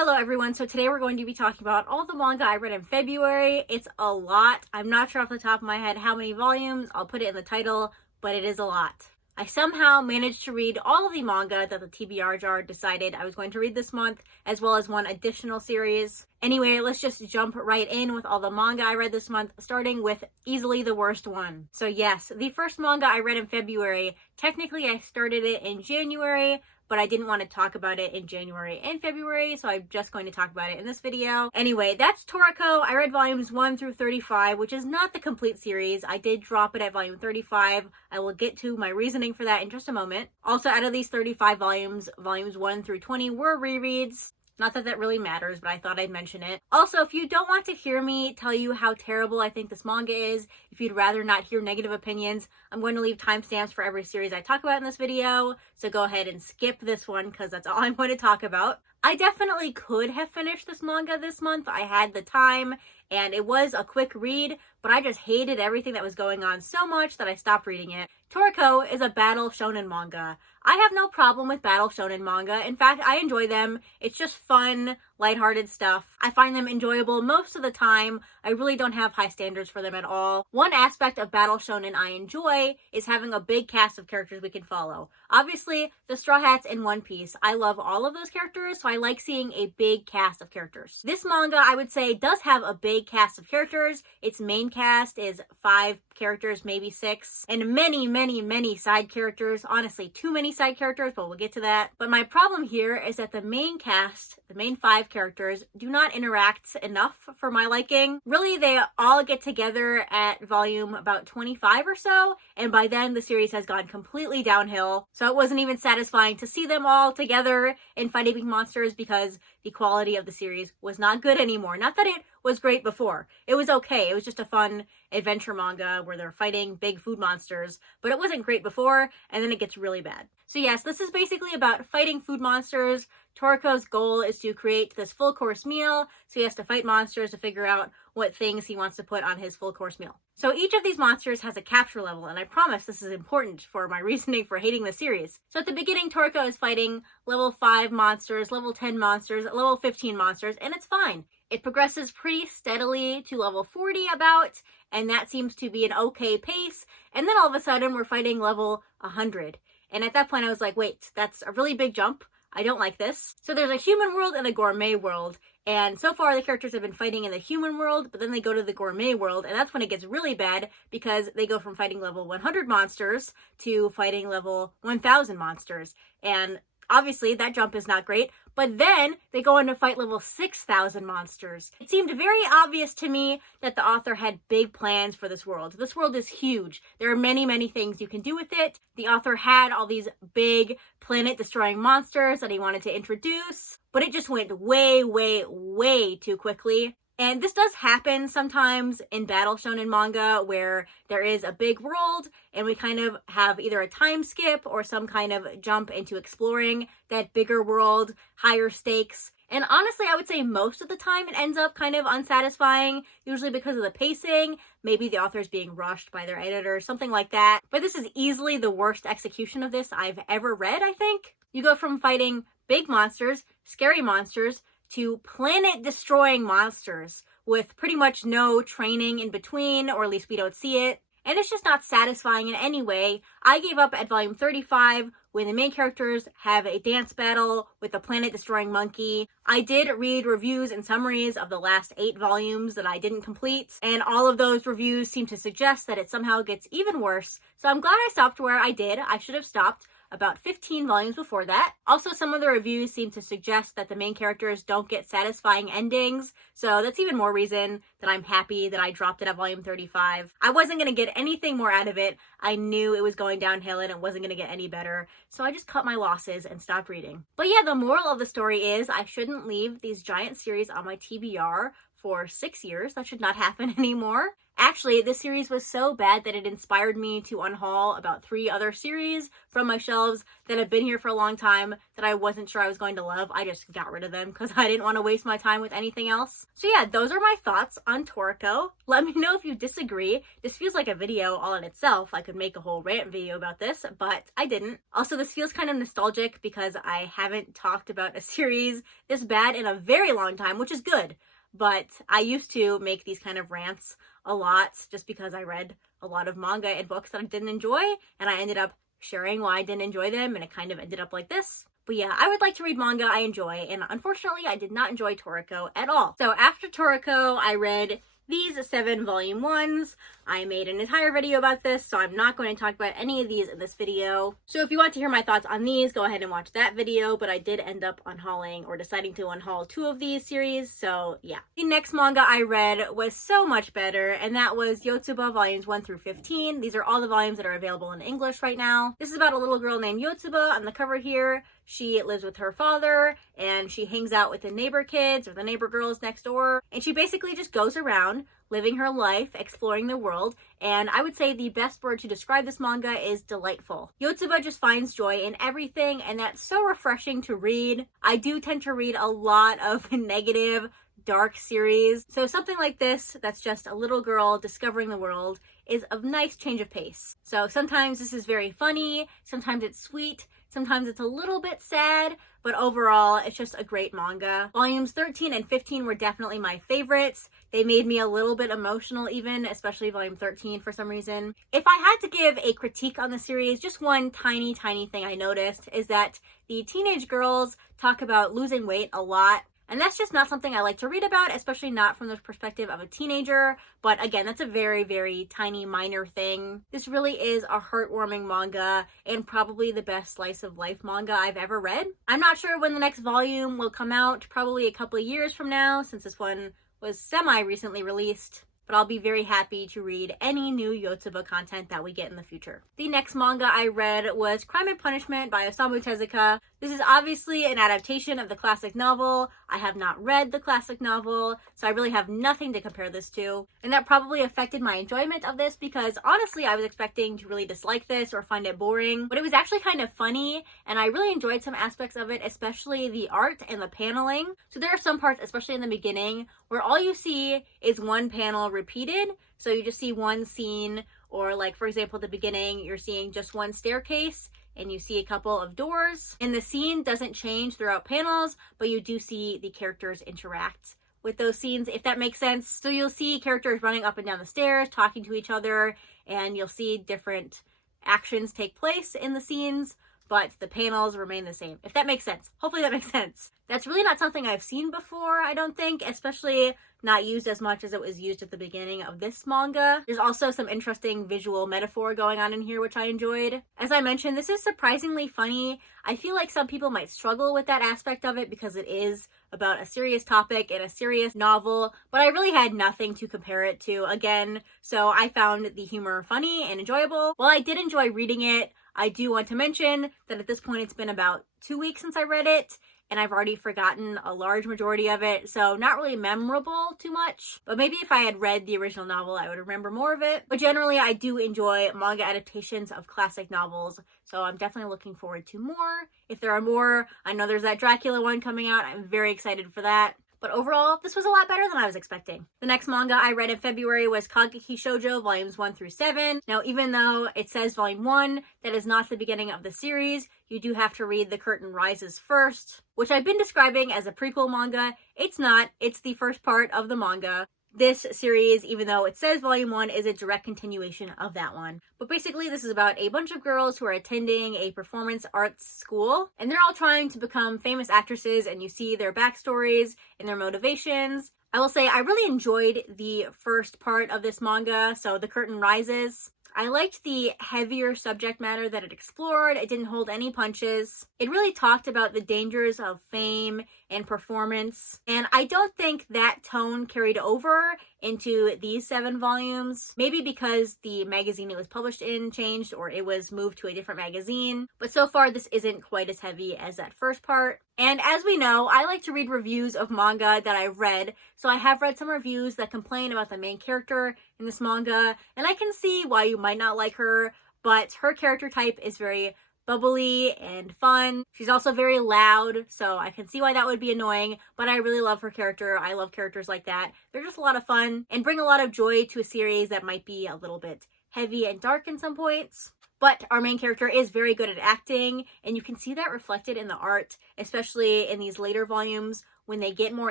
Hello everyone, so today we're going to be talking about all the manga I read in February. It's a lot. I'm not sure off the top of my head how many volumes. I'll put it in the title, but it is a lot. I somehow managed to read all of the manga that the TBR jar decided I was going to read this month, as well as one additional series. Anyway, let's just jump right in with all the manga I read this month, starting with easily the worst one. So yes, the first manga I read in February, technically I started it in January, but I didn't want to talk about it in January and February, so I'm just going to talk about it in this video. Anyway, that's Toriko. I read volumes 1 through 35, which is not the complete series. I did drop it at volume 35. I will get to my reasoning for that in just a moment. Also, out of these 35 volumes, volumes 1 through 20 were rereads. Not that that really matters, but I thought I'd mention it. Also, if you don't want to hear me tell you how terrible I think this manga is, if you'd rather not hear negative opinions, I'm going to leave timestamps for every series I talk about in this video, so go ahead and skip this one because that's all I'm going to talk about. I definitely could have finished this manga this month. I had the time, and it was a quick read, but I just hated everything that was going on so much that I stopped reading it. Toriko is a battle shonen manga. I have no problem with battle shonen manga. In fact, I enjoy them. It's just fun, lighthearted stuff. I find them enjoyable most of the time. I really don't have high standards for them at all. One aspect of battle shonen I enjoy is having a big cast of characters we can follow. Obviously, the Straw Hats in One Piece. I love all of those characters, so I like seeing a big cast of characters. This manga, I would say, does have a big cast of characters. Its main cast is 5 characters, maybe 6, and many side characters. Honestly, too many side characters, but we'll get to that. But my problem here is that the main cast, the main 5 characters, do not interact enough for my liking. Really, they all get together at volume about 25 or so, and by then the series has gone completely downhill. So it wasn't even satisfying to see them all together and fighting big monsters because the quality of the series was not good anymore. Not that it was great before. It was okay. It was just a fun adventure manga where they're fighting big food monsters, but it wasn't great before, and then it gets really bad. So yes, this is basically about fighting food monsters. Toriko's goal is to create this full course meal, so he has to fight monsters to figure out what things he wants to put on his full course meal. So each of these monsters has a capture level, and I promise this is important for my reasoning for hating the series. So at the beginning, Toriko is fighting level 5 monsters, level 10 monsters, level 15 monsters, and it's fine. It progresses pretty steadily to level 40 about, and that seems to be an okay pace, and then all of a sudden we're fighting level 100. And at that point I was like, wait, that's a really big jump. I don't like this. So there's a human world and a gourmet world, and so far the characters have been fighting in the human world, but then they go to the gourmet world, and that's when it gets really bad because they go from fighting level 100 monsters to fighting level 1000 monsters. And obviously that jump is not great, but then they go on to fight level 6,000 monsters. It seemed very obvious to me that the author had big plans for this world. This world is huge. There are many things you can do with it. The author had all these big planet-destroying monsters that he wanted to introduce, but it just went way too quickly. And this does happen sometimes in battle shonen manga where there is a big world and we kind of have either a time skip or some kind of jump into exploring that bigger world, higher stakes. And honestly, I would say most of the time it ends up kind of unsatisfying, usually because of the pacing. Maybe the author's being rushed by their editor, something like that. But this is easily the worst execution of this I've ever read, I think. You go from fighting big monsters, scary monsters, to planet-destroying monsters with pretty much no training in between, or at least we don't see it. And it's just not satisfying in any way. I gave up at volume 35 when the main characters have a dance battle with a planet-destroying monkey. I did read reviews and summaries of the last 8 volumes that I didn't complete, and all of those reviews seem to suggest that it somehow gets even worse. So I'm glad I stopped where I did. I should have stopped about 15 volumes before that. Also, some of the reviews seem to suggest that the main characters don't get satisfying endings, so that's even more reason that I'm happy that I dropped it at volume 35. I wasn't going to get anything more out of it. I knew it was going downhill and it wasn't going to get any better, so I just cut my losses and stopped reading. But yeah, the moral of the story is I shouldn't leave these giant series on my TBR for 6 years. That should not happen anymore. Actually, this series was so bad that it inspired me to unhaul about 3 other series from my shelves that have been here for a long time that I wasn't sure I was going to love. I just got rid of them because I didn't want to waste my time with anything else. So yeah, those are my thoughts on Toriko. Let me know if you disagree. This feels like a video all in itself. I could make a whole rant video about this, but I didn't. Also, this feels kind of nostalgic because I haven't talked about a series this bad in a very long time, which is good. But I used to make these kind of rants a lot just because I read a lot of manga and books that I didn't enjoy, and I ended up sharing why I didn't enjoy them, and it kind of ended up like this. But yeah, I would like to read manga I enjoy, and unfortunately I did not enjoy Toriko at all. So after Toriko, I read these 7 volume 1s. I made an entire video about this, so I'm not going to talk about any of these in this video. So if you want to hear my thoughts on these, go ahead and watch that video, but I did end up unhauling or deciding to unhaul 2 of these series, so yeah. The next manga I read was so much better, and that was Yotsuba volumes 1 through 15. These are all the volumes that are available in English right now. This is about a little girl named Yotsuba on the cover here. She lives with her father, and she hangs out with the neighbor kids or the neighbor girls next door, and she basically just goes around living her life, exploring the world, and I would say the best word to describe this manga is delightful. Yotsuba just finds joy in everything, and that's so refreshing to read. I do tend to read a lot of negative, dark series, so something like this that's just a little girl discovering the world is a nice change of pace. So sometimes this is very funny, sometimes it's sweet, sometimes it's a little bit sad, but overall, it's just a great manga. Volumes 13 and 15 were definitely my favorites. They made me a little bit emotional even, especially volume 13 for some reason. If I had to give a critique on the series, just one tiny thing I noticed is that the teenage girls talk about losing weight a lot. And that's just not something I like to read about, especially not from the perspective of a teenager. But again, that's a very tiny, minor thing. This really is a heartwarming manga and probably the best slice of life manga I've ever read. I'm not sure when the next volume will come out, probably a couple of years from now, since this one was semi-recently released. But I'll be very happy to read any new Yotsuba content that we get in the future. The next manga I read was Crime and Punishment by Osamu Tezuka. This is obviously an adaptation of the classic novel. I have not read the classic novel, so I really have nothing to compare this to. And that probably affected my enjoyment of this because honestly, I was expecting to really dislike this or find it boring. But it was actually kind of funny, and I really enjoyed some aspects of it, especially the art and the paneling. So there are some parts, especially in the beginning, where all you see is one panel repeated. So you just see one scene, or like for example, at the beginning, you're seeing just one staircase and you see a couple of doors. And the scene doesn't change throughout panels, but you do see the characters interact with those scenes, if that makes sense. So you'll see characters running up and down the stairs, talking to each other, and you'll see different actions take place in the scenes, but the panels remain the same, if that makes sense. Hopefully that makes sense. That's really not something I've seen before, I don't think, especially not used as much as it was used at the beginning of this manga. There's also some interesting visual metaphor going on in here, which I enjoyed. As I mentioned, this is surprisingly funny. I feel like some people might struggle with that aspect of it because it is about a serious topic and a serious novel, but I really had nothing to compare it to again, so I found the humor funny and enjoyable. While I did enjoy reading it, I do want to mention that at this point it's been about 2 weeks since I read it, and I've already forgotten a large majority of it, so not really memorable too much. But maybe if I had read the original novel, I would remember more of it. But generally, I do enjoy manga adaptations of classic novels, so I'm definitely looking forward to more. If there are more, I know there's that Dracula one coming out. I'm very excited for that. But overall, this was a lot better than I was expecting. The next manga I read in February was Kageki Shojo, volumes 1 through 7. Now, even though it says volume 1, that is not the beginning of the series. You do have to read The Curtain Rises first, which I've been describing as a prequel manga. It's not. It's the first part of the manga. This series, even though it says volume 1, is a direct continuation of that one. But basically, this is about a bunch of girls who are attending a performance arts school, and they're all trying to become famous actresses, and you see their backstories and their motivations. I will say I really enjoyed the first part of this manga, so The Curtain Rises. I liked the heavier subject matter that it explored. It didn't hold any punches. It really talked about the dangers of fame and performance. And I don't think that tone carried over into these 7 volumes. Maybe because the magazine it was published in changed, or it was moved to a different magazine. But so far, this isn't quite as heavy as that first part. And as we know, I like to read reviews of manga that I've read, so I have read some reviews that complain about the main character in this manga, and I can see why you might not like her, but her character type is very bubbly and fun. She's also very loud, so I can see why that would be annoying, but I really love her character. I love characters like that. They're just a lot of fun and bring a lot of joy to a series that might be a little bit heavy and dark in some points. But our main character is very good at acting, and you can see that reflected in the art, especially in these later volumes when they get more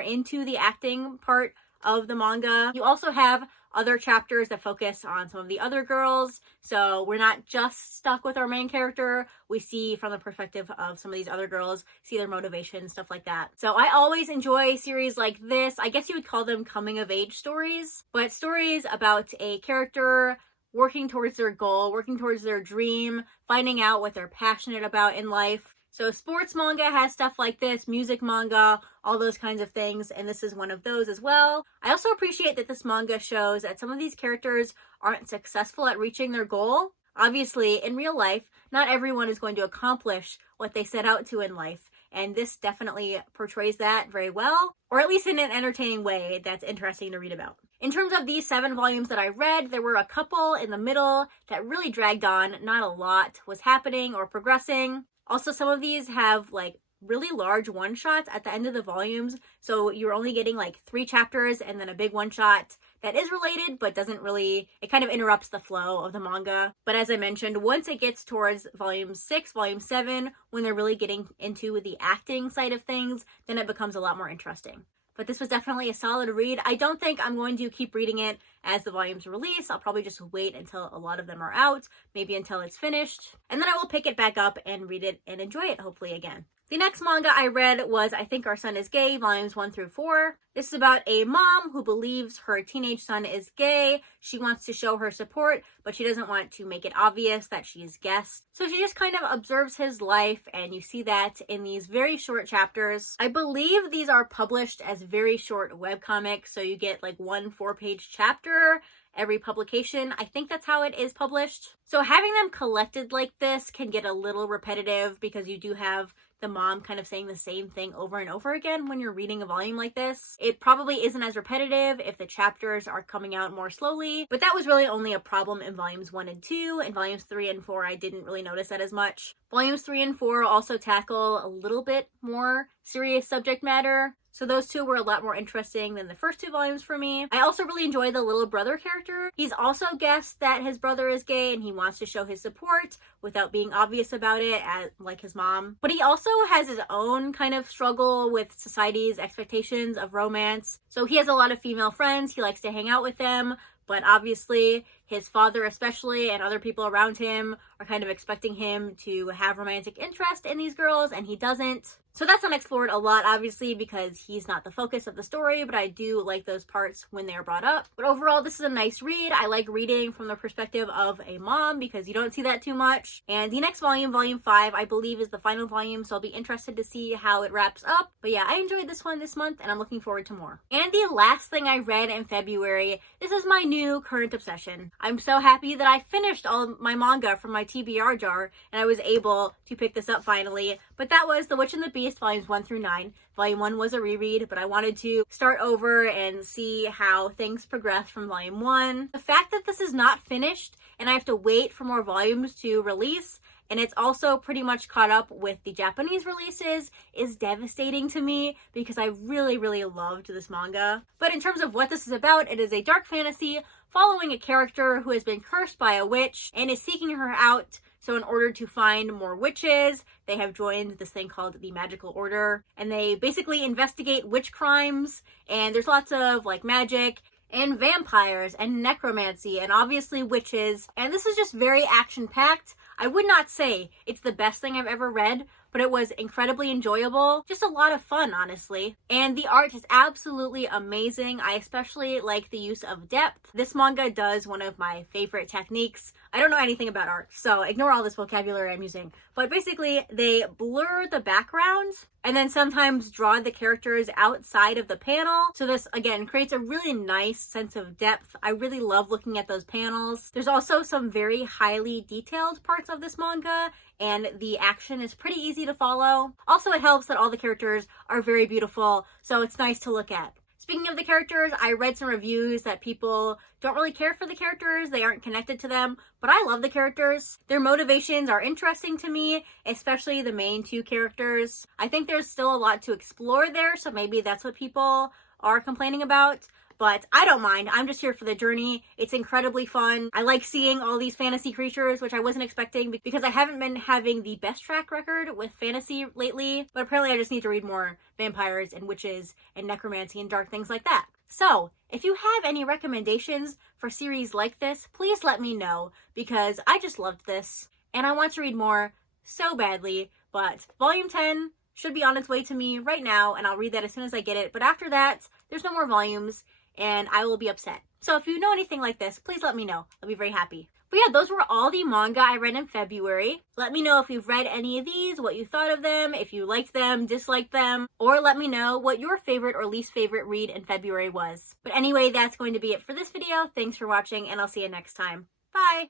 into the acting part of the manga. You also have other chapters that focus on some of the other girls, so we're not just stuck with our main character. We see from the perspective of some of these other girls, see their motivation, stuff like that. So I always enjoy series like this. I guess you would call them coming of age stories, but stories about a character working towards their goal, working towards their dream, finding out what they're passionate about in life. So sports manga has stuff like this, music manga, all those kinds of things, and this is one of those as well. I also appreciate that this manga shows that some of these characters aren't successful at reaching their goal. Obviously, in real life, not everyone is going to accomplish what they set out to in life, and this definitely portrays that very well, or at least in an entertaining way that's interesting to read about. In terms of these 7 volumes that I read, there were a couple in the middle that really dragged on. Not a lot was happening or progressing. Also, some of these have like really large one-shots at the end of the volumes, so you're only getting like 3 chapters and then a big one-shot that is related but doesn't really, it kind of interrupts the flow of the manga. But as I mentioned, once it gets towards volume 6, volume 7, when they're really getting into the acting side of things, then it becomes a lot more interesting. But this was definitely a solid read. I don't think I'm going to keep reading it as the volumes release. I'll probably just wait until a lot of them are out, maybe until it's finished, and then I will pick it back up and read it and enjoy it hopefully again. The next manga I read was I Think Our Son is Gay, volumes 1 through 4. This is about a mom who believes her teenage son is gay. She wants to show her support, but she doesn't want to make it obvious that she's guessed. So she just kind of observes his life, and you see that in these very short chapters. I believe these are published as very short webcomics, so you get like 1 4-page chapter every publication. I think that's how it is published. So having them collected like this can get a little repetitive because you do have the mom kind of saying the same thing over and over again when you're reading a volume like this. It probably isn't as repetitive if the chapters are coming out more slowly, but that was really only a problem in volumes 1 and 2. In volumes 3 and 4, I didn't really notice that as much. Volumes 3 and 4 also tackle a little bit more serious subject matter, so those 2 were a lot more interesting than the first 2 volumes for me. I also really enjoy the little brother character. He's also guessed that his brother is gay and he wants to show his support without being obvious about it, like his mom. But he also has his own kind of struggle with society's expectations of romance. So he has a lot of female friends. He likes to hang out with them, but obviously his father especially and other people around him are kind of expecting him to have romantic interest in these girls, and he doesn't. So that's unexplored a lot, obviously, because he's not the focus of the story, but I do like those parts when they are brought up. But overall, this is a nice read. I like reading from the perspective of a mom because you don't see that too much. And the next volume, volume 5, I believe is the final volume, so I'll be interested to see how it wraps up. But yeah, I enjoyed this one this month, and I'm looking forward to more. And the last thing I read in February, this is my new current obsession. I'm so happy that I finished all my manga from my TBR jar, and I was able to pick this up finally. But that was The Witch and the Beast, volumes 1 through 9. Volume 1 was a reread, but I wanted to start over and see how things progress from volume 1. The fact that this is not finished and I have to wait for more volumes to release, and it's also pretty much caught up with the Japanese releases, is devastating to me because I really, really loved this manga. But in terms of what this is about, it is a dark fantasy following a character who has been cursed by a witch and is seeking her out. So in order to find more witches, they have joined this thing called the Magical Order, and they basically investigate witch crimes, and there's lots of like magic and vampires and necromancy and obviously witches, and this is just very action-packed. I would not say it's the best thing I've ever read, but it was incredibly enjoyable. Just a lot of fun, honestly. And the art is absolutely amazing. I especially like the use of depth. This manga does one of my favorite techniques I don't know anything about art, so ignore all this vocabulary I'm using. But basically, they blur the background and then sometimes draw the characters outside of the panel. So this, again, creates a really nice sense of depth. I really love looking at those panels. There's also some very highly detailed parts of this manga, and the action is pretty easy to follow. Also, it helps that all the characters are very beautiful, so it's nice to look at. Speaking of the characters, I read some reviews that people don't really care for the characters, they aren't connected to them, but I love the characters. Their motivations are interesting to me, especially the main two characters. I think there's still a lot to explore there, so maybe that's what people are complaining about. But I don't mind. I'm just here for the journey. It's incredibly fun. I like seeing all these fantasy creatures, which I wasn't expecting because I haven't been having the best track record with fantasy lately. But apparently I just need to read more vampires and witches and necromancy and dark things like that. So, if you have any recommendations for series like this, please let me know because I just loved this and I want to read more so badly. But Volume 10 should be on its way to me right now and I'll read that as soon as I get it. But after that, there's no more volumes and I will be upset. So if you know anything like this, please let me know. I'll be very happy. But yeah, those were all the manga I read in February. Let me know if you've read any of these, what you thought of them, if you liked them, disliked them, or let me know what your favorite or least favorite read in February was. But anyway, that's going to be it for this video. Thanks for watching, and I'll see you next time. Bye!